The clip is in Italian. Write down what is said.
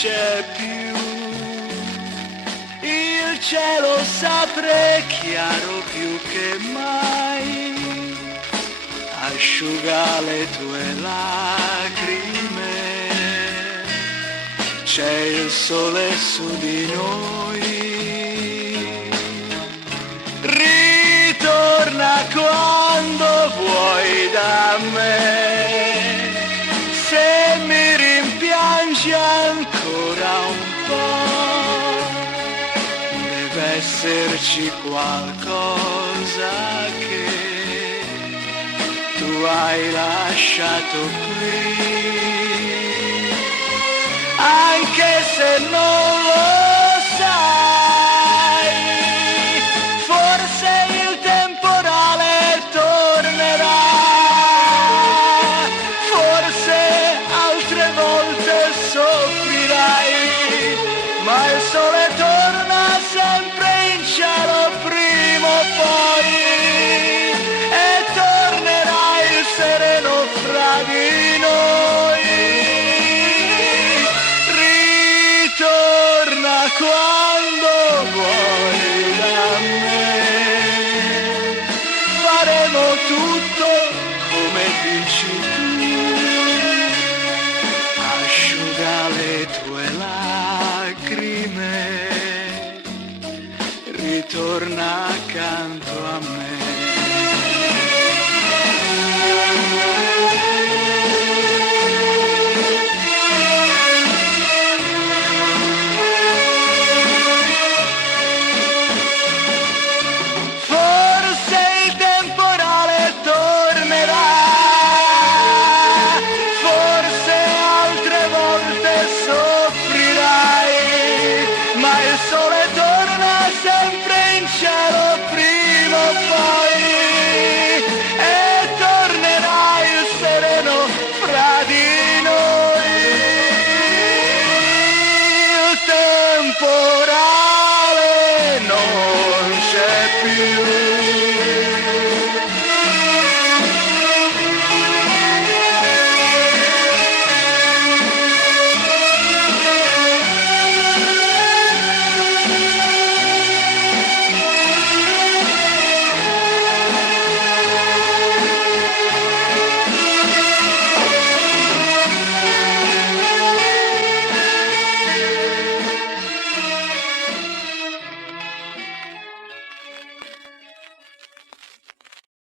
c'è più. Il cielo s'apre chiaro più che mai, asciuga le tue lacrime. C'è il sole su di noi. Ritorna quando vuoi da me. Se mi rimpiangi ancora un po', deve esserci qualcosa che tu hai lasciato qui. Anche se non lo sai, forse il temporale tornerà, forse altre volte soffrirai, ma il sole torna sempre in cielo prima o poi, e tornerà il sereno fra di noi. Quando vuoi da me, faremo tutto come dici tu, asciuga le tue lacrime, ritorna